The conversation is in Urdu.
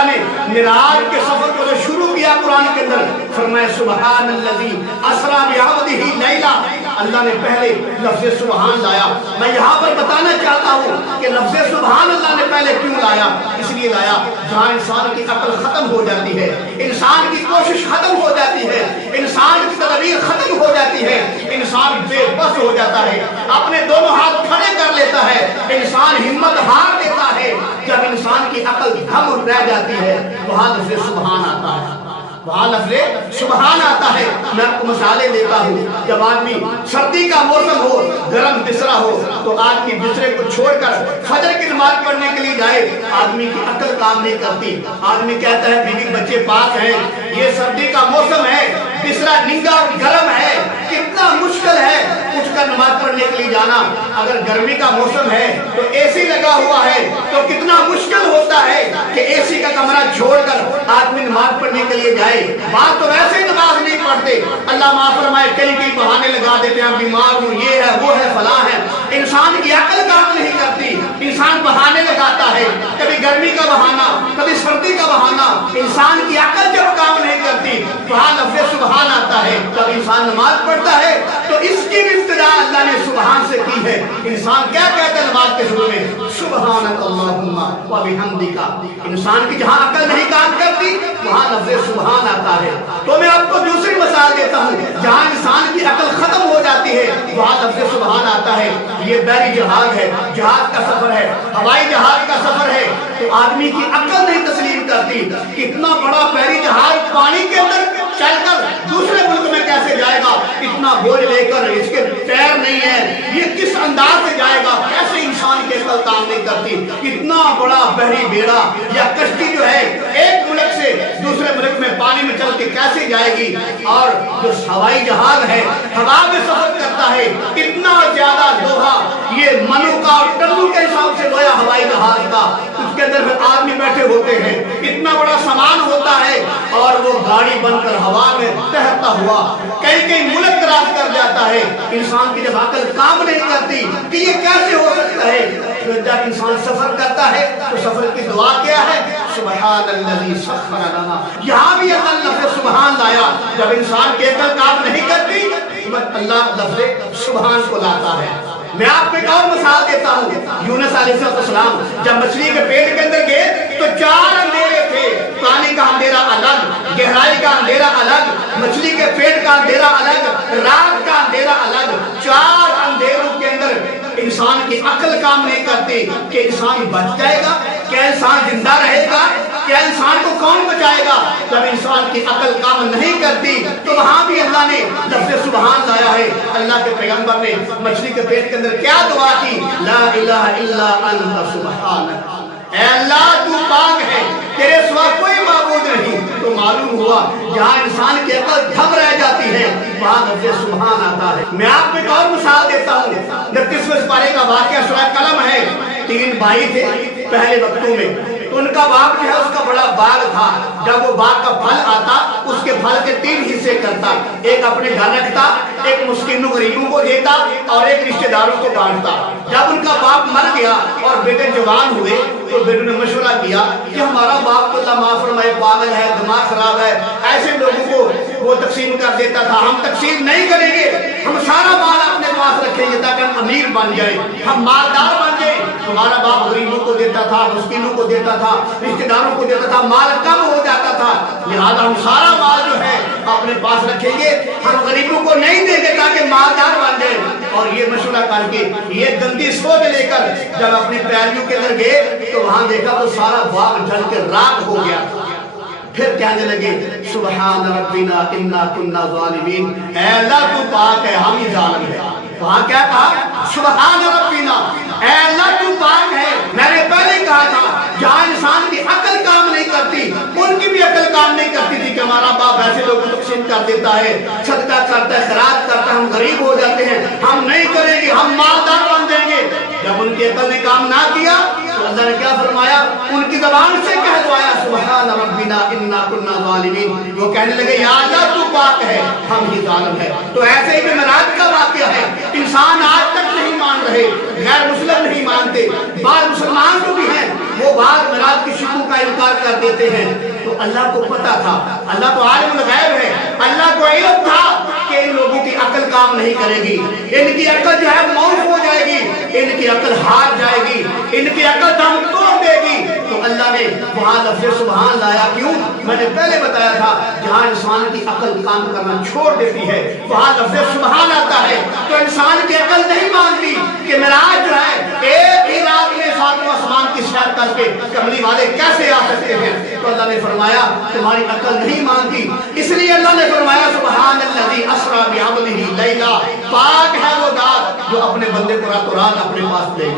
تعالیٰ نے معراج کے سفر کو جو شروع کیا قرآن کے اندر فرمایا سبحان الذی اسریٰ بعبدہ لیلا، اللہ نے پہلے لفظ سبحان لایا۔ میں یہاں پر بتانا چاہتا ہوں کہ لفظ سبحان اللہ نے پہلے کیوں لایا؟ اس لیے لایا جہاں انسان کی عقل ختم ہو جاتی ہے، انسان کی کوشش ختم ہو جاتی ہے، انسان کی تدبیر ختم ہو جاتی ہے، انسان بے بس ہو جاتا ہے، اپنے دونوں ہاتھ کھڑے کر لیتا ہے، انسان ہمت ہار دیتا ہے۔ جب انسان کی عقل دھم رہ جاتی ہے وہاں لفظ سبحان آتا ہے، وہاں لفظ سبحان آتا ہے۔ میں آپ کو مثالیں دیتا ہوں، جب آدمی سردی کا موسم ہو، گرم بسرا ہو، تو آدمی بسرے کو چھوڑ کر فجر کی نماز پڑھنے کے لیے جائے، آدمی کی عقل کام نہیں کرتی، آدمی کہتا ہے بیوی بچے پاس ہیں، یہ سردی کا موسم ہے، بسرا ننگا اور گرم ہے، کتنا مشکل ہے اٹھ کر نماز پڑھنے کے لیے جانا۔ اگر گرمی کا موسم ہے تو اے سی لگا ہوا ہے تو کتنا مشکل ہوتا ہے کہ اے سی کا کمرہ چھوڑ کر آدمی نماز پڑھنے کے لیے جائے۔ بات تو ویسے ہی نماز نہیں پڑھتے، اللہ معاف فرمائے کئی بہانے لگا دیتے ہیں، بیمار ہوں، یہ ہے وہ ہے فلاں ہے۔ انسان کی عقل کام نہیں کرتی، انسان بہانے لگاتا ہے، کبھی گرمی کا بہانہ، کبھی سردی کا بہانہ۔ انسان کی عقل جب کام نہیں کرتی وہاں لفظ سبحان آتا ہے۔ جب انسان نماز پڑھتا ہے تو اس کی بھی ابتدا اللہ نے سبحان سے کی ہے۔ انسان کیا کہتا ہے نماز کے شروع میں؟ سبحانک اللہم و بحمدک۔ انسان کی جہاں عقل نہیں کام کرتی وہاں لفظ سبحان آتا ہے۔ تو میں آپ کو دوسری مثال دیتا ہوں، جہاں انسان کی عقل ختم ہو جاتی ہے وہاں لفظ سبحان آتا ہے۔ یہ بحری جہاز ہے، جہاز کا سفر ہے، ہوائی جہاز کا سفر ہے، تو آدمی کی عقل نہیں تسلیم کرتی کہ اتنا بڑا بحری جہاز پانی کے اندر چل کر دوسرے ملک میں کیسے جائے گا، اتنا بوجھ لے کر، اس کے پیر نہیں ہے، یہ کس انداز سے جائے گا، کیسے انسان کی عقل کام نہیں کرتی۔ اتنا بڑا بحری بیڑا یا کشتی جو ہے ایک ملک سے دوسرے ملک میں پانی میں چل کے کیسے جائے گی، اور جو ہوائی جہاز ہے ہوا میں سفر کرتا ہے، اتنا زیادہ لوہا، یہ منو کا اور ٹنو کے حساب سے لویا ہوائی جہاز کا، اس کے اندر پھر آدمی بیٹھے ہوتے ہیں، اتنا بڑا سامان ہوتا ہے، اور وہ گاڑی بن کر ہوا میں تہتا ہوا کئی ملک کراس کر جاتا ہے۔ انسان کی جب عقل کام نہیں کرتی کہ یہ کیسے ہو سکتا ہے، تو جب انسان سفر کرتا ہے تو سفر کی دعا کیا ہے؟ سبحان الذی سخر لنا۔ یہاں بھی اللہ لفظ سبحان لایا۔ جب انسان کی عقل کام نہیں کرتی اللہ لفظ سبحان کو لاتا ہے۔ میں آپ کو ایک اور مثال دیتا ہوں، یونس علیہ السلام جب مچھلی کے پیٹ کے اندر گئے تو 4 اندھیرے تھے، پانی کا اندھیرا الگ، گہرائی کا اندھیرا الگ، مچھلی کے پیٹ کا اندھیرا الگ، رات کا اندھیرا الگ۔ 4 اندھیروں کے اندر انسان کی عقل کام نہیں کرتی کہ انسان بچ جائے گا، کیا انسان زندہ رہے گا، کیا انسان کو کون بچائے گا۔ جب انسان کی عقل کام نہیں کرتی تو وہاں بھی اللہ نے لفظ سبحان لایا ہے۔ اللہ کے پیغمبر نے مچھلی کے پیٹ کے اندر کیا دعا کی؟ لا الہ الا انت سبحانک، اے اللہ تو پاک ہے، تیرے سوا کوئی معبود نہیں۔ تو معلوم ہوا جہاں انسان کی عقل دھم رہ جاتی ہے وہاں لفظ سبحان آتا ہے۔ میں آپ کو ایک اور مثال دیتا ہوں، 29ویں پارے کا واقعہ سورہ قلم ہے۔ 3 بھائی تھے پہلے وقتوں میں، تو ان کا باپ جو ہے اس کا بڑا باغ تھا۔ جب وہ باغ کا پھل آتا اس کے پھل کے 3 حصے کرتا، ایک اپنے گھر رکھتا، ایک مسکینوں غریبوں کو دیتا اور ایک رشتہ داروں کو بانٹتا۔ جب ان کا باپ مر گیا اور بیٹے جوان ہوئے تو بیٹوں نے مشورہ کیا کہ ہمارا باپ تو اللہ معاف فرمائے پاگل ہے، دماغ خراب ہے، ایسے لوگوں کو وہ تقسیم کر دیتا تھا، ہم تقسیم نہیں کریں گے، ہم سارا مال اپنے پاس رکھیں گے تاکہ ہم امیر بن جائیں، ہم مالدار بن جائیں۔ ہمارا باپ غریبوں کو دیتا تھا، مسکینوں کو دیتا تھا، رشتہ داروں کو دیتا تھا، مال کم ہو جاتا تھا، لہذا ہم سارا مال جو ہے اپنے پاس رکھیں گے، ہم غریبوں کو نہیں دیں گے تاکہ مالدار بن جائیں۔ اور یہ مشورہ کر کے یہ گندی سوچ لے کر جب اپنی پیاریوں کے اندر گئے تو وہاں دیکھا تو سارا باغ جل کے راکھ ہو گیا۔ پھر کہنے لگے سبحان ربنا انا کنا ظالمین، اے اللہ تو پاک ہے، ہم ہی ظالم ہیں۔ وہاں کیا کہا؟ سبحان ربنا، اے اللہ تو پاک ہے۔ میں نے پہلے کہا تھا جہاں انسان کی عقل کام نہیں کرتی ان کی بھی عقل کام نہیں کرتی تھی کہ ہمارا باپ ایسے لوگوں کو تقسیم کر دیتا ہے، صدقہ کرتا ہے، خیرات کرتا ہے، ہم غریب ہو جاتے ہیں، ہم نہیں کریں گے، ہم مالدار بن جائیں گے۔ جب ان کی عقل نے کام نہ کیا تو اللہ نے کیا فرمایا؟ ان کی زبان سے کہلوایا سبحان ربنا انا کنا ظالمین۔ وہ کہنے لگے یا اللہ تو پاک ہے، ہم ہی ظالم ہیں۔ تو ایسے ہی معراج کا واقعہ ہے، انسان آج تک نہیں مان رہے، غیر مسلم نہیں مانتے، بعض مسلمان جو بھی ہیں وہ بعض رات کی شکو کا انکار کر دیتے ہیں۔ تو اللہ کو پتا تھا، اللہ تو عالم الغیب ہے، اللہ کو علم تھا کہ ان لوگوں کی عقل کام نہیں کرے گی، ان کی عقل جو ہے موف ہو جائے گی، ان کی عقل ہار جائے گی، ان کی عقل دم توڑ دے گی۔ تو اللہ نے وہاں لفظ سبحان لایا۔ کیوں؟ میں نے پہلے بتایا تھا جہاں انسان کی عقل کام کرنا چھوڑ دیتی ہے وہاں لفظ سبحان آتا ہے۔ تو انسان کی عقل نہیں مانتی کہ معراج جو ہے ایک ہی رات میں ساتواں آسمان کی سیر کر کے کملی والے کیسے آ سکتے ہیں؟ تو اللہ نے فرمایا تمہاری عقل نہیں مانتی، اس لیے اللہ نے فرمایا سبحان الذی اسری بعبدہ لیلا، پاک ہے وہ ذات جو اپنے بندے کو راتوں رات اپنے پاس لے گا۔